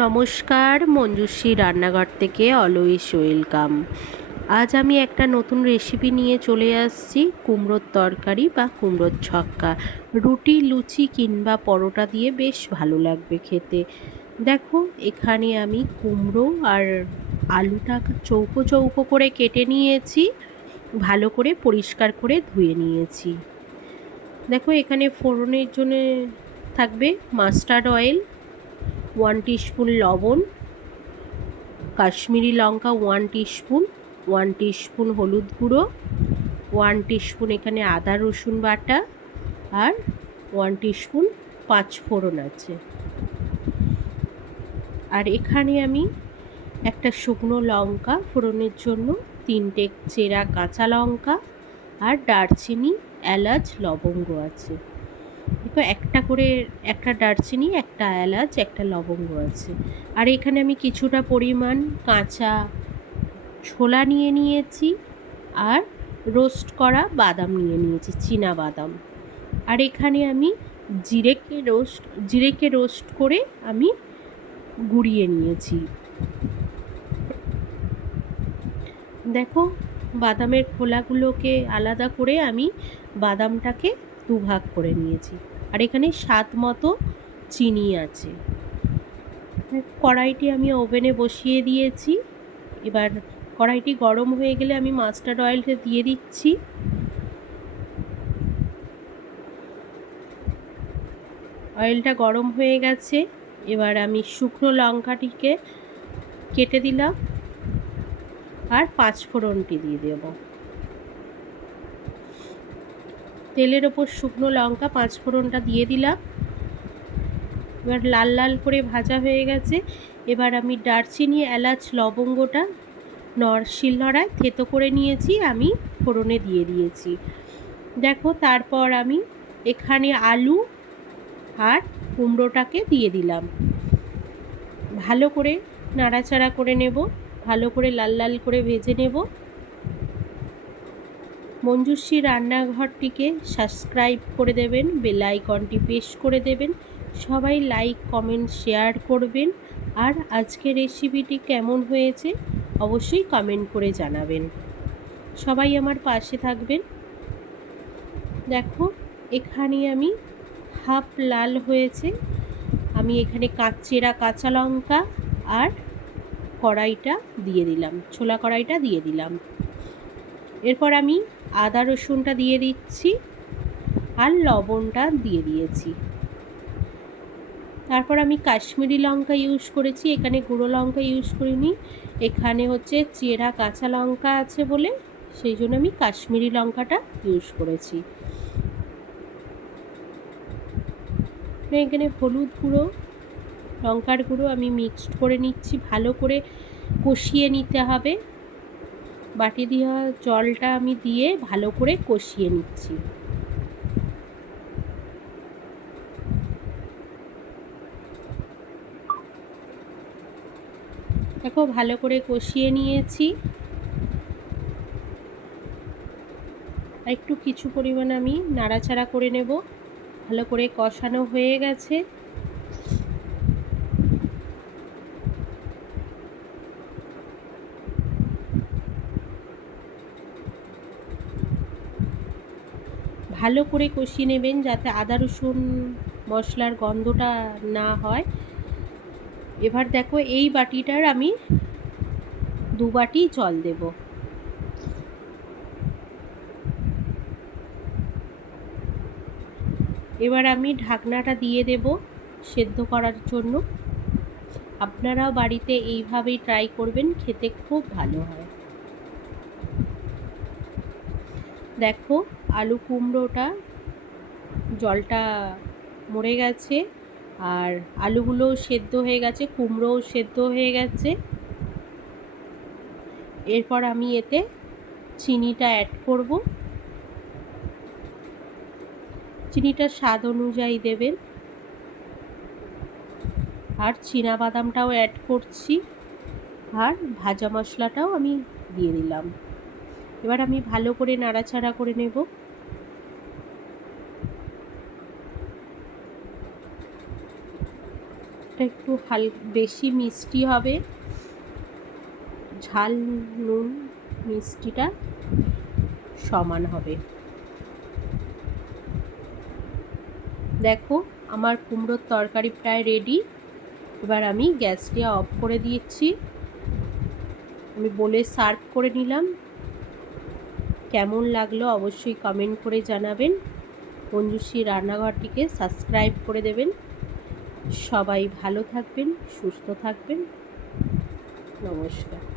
নমস্কার, মঞ্জুশ্রী রান্নাঘর থেকে অলওয়েজ ওয়েলকাম। আজ আমি একটা নতুন রেসিপি নিয়ে চলে আসছি, কুমড়োর তরকারি বা কুমড়োর ছক্কা। রুটি, লুচি কিংবা পরোটা দিয়ে বেশ ভালো লাগবে খেতে। দেখো, এখানে আমি কুমড়ো আর আলুটা চৌকো চৌকো করে কেটে নিয়েছি, ভালো করে পরিষ্কার করে ধুয়ে নিয়েছি। দেখো, এখানে ফোড়নের জন্য থাকবে মাস্টার্ড অয়েল, 1 টিস্পুন লবণ, কাশ্মীরি লঙ্কা 1 টিস্পুন, 1 টিস্পুন হলুদ গুঁড়ো, 1 টিস্পুন এখানে আদা রসুন বাটা, আর 1 টিস্পুন পাঁচফোড়ন আছে। আর এখানে আমি একটা শুকনো লঙ্কা ফোড়নের জন্য, 3টে চেরা কাঁচা লঙ্কা, আর দারচিনি, এলাচ, লবঙ্গ আছে। দেখো, একটা দারচিনি, একটা এলাচ, একটা লবঙ্গ আছে। আর এখানে আমি কিছুটা পরিমাণ কাঁচা ছোলা নিয়ে নিয়েছি, আর রোস্ট করা বাদাম নিয়ে নিয়েছি, চীনা বাদাম। আর এখানে আমি জিরেকে রোস্ট করে আমি গুঁড়িয়ে নিয়েছি। দেখো, বাদামের খোলাগুলোকে আলাদা করে আমি বাদামটাকে দুভাগ করে নিয়েছি। আর এখানে স্বাদ মতো চিনি আছে। কড়াইটি আমি ওভেনে বসিয়ে দিয়েছি। এবার কড়াইটি গরম হয়ে গেলে আমি মাস্টার্ড অয়েলটা দিয়ে দিচ্ছি। অয়েলটা গরম হয়ে গেছে। এবার আমি শুকনো লঙ্কাটিকে কেটে দিলাম, আর পাঁচফোড়নটি দিয়ে দেব। তেলের ওপর শুকনো লঙ্কা পাঁচফোড়নটা দিয়ে দিলাম। এবার লাল লাল করে ভাজা হয়ে গেছে। এবার আমি দারচিনি, এলাচ, লবঙ্গটা শিলনোড়ায় থেতো করে নিয়েছি, আমি ফোড়নে দিয়ে দিয়েছি। দেখো, তারপর আমি এখানে আলু আর কুমড়োটাকে দিয়ে দিলাম। ভালো করে নাড়াচাড়া করে নেব, ভালো করে লাল লাল করে ভেজে নেব। মঞ্জুশ্রী রান্নাঘরটিকে সাবস্ক্রাইব করে দেবেন, বেল আইকনটি প্রেস করে দেবেন। সবাই লাইক, কমেন্ট, শেয়ার করবেন। আর আজকের রেসিপিটি কেমন হয়েছে অবশ্যই কমেন্ট করে জানাবেন। সবাই আমার পাশে থাকবেন। দেখো, এখানে আমি হাফ লাল হয়েছে, আমি এখানে চেরা কাঁচা লঙ্কা আর কড়াইটা দিয়ে দিলাম, ছোলা কড়াইটা দিয়ে দিলাম। এরপর আমি আদা রসুনটা দিয়ে দিচ্ছি, আর লবণটা দিয়ে দিয়েছি। তারপর আমি কাশ্মীরি লঙ্কা ইউজ করেছি, এখানে গুঁড়ো লঙ্কা ইউজ করিনি। এখানে হচ্ছে চেরা কাঁচা লঙ্কা আছে বলে সেই জন্য আমি কাশ্মীরি লঙ্কাটা ইউজ করেছি। এখানে হলুদ গুঁড়ো, লঙ্কার গুঁড়ো আমি মিক্সড করে নিচ্ছি, ভালো করে কষিয়ে নিতে হবে। বাটি দেওয়া জলটা আমি দিয়ে ভালো করে কষিয়ে নিচ্ছি। দেখো, ভালো করে কষিয়ে নিয়েছি। একটু কিছু পরিমাণ আমি নাড়াচাড়া করে নেব। ভালো করে কষানো হয়ে গেছে। ভালো করে কষিয়ে নেবেন যাতে আদা রসুন মশলার গন্ধটা না হয়। এবার দেখো, এই বাটিটার আমি 2 বাটি জল দেব। এবার আমি ঢাকনাটা দিয়ে দেব সেদ্ধ করার জন্য। আপনারাও বাড়িতে এইভাবেই ট্রাই করবেন, খেতে খুব ভালো হয়। দেখো, আলু কুমড়োটা জলটা মরে গেছে, আর আলুগুলোও সেদ্ধ হয়ে গেছে, কুমড়োও সেদ্ধ হয়ে গেছে। এরপর আমি এতে চিনিটা অ্যাড করব। চিনিটা স্বাদ অনুযায়ী দেবেন। আর চীনা বাদামটাও অ্যাড করছি, আর ভাজা মশলাটাও আমি দিয়ে দিলাম। এবার আমি ভালো করে নাড়াচাড়া করে নেব। টকটা একটু বেশি মিষ্টি হবে, ঝাল নুন মিষ্টিটা সমান হবে। দেখো আমার কুমড়োর তরকারি প্রায় রেডি। এবার আমি গ্যাসটা অফ করে দিয়েছি। আমি বলে সার্ভ করে নিলাম। কেমন লাগলো অবশ্যই কমেন্ট করে জানাবেন। মঞ্জুশ্রী রান্নাঘরটিকে সাবস্ক্রাইব করে দেবেন। সবাই ভালো থাকবেন, সুস্থ থাকবেন। নমস্কার।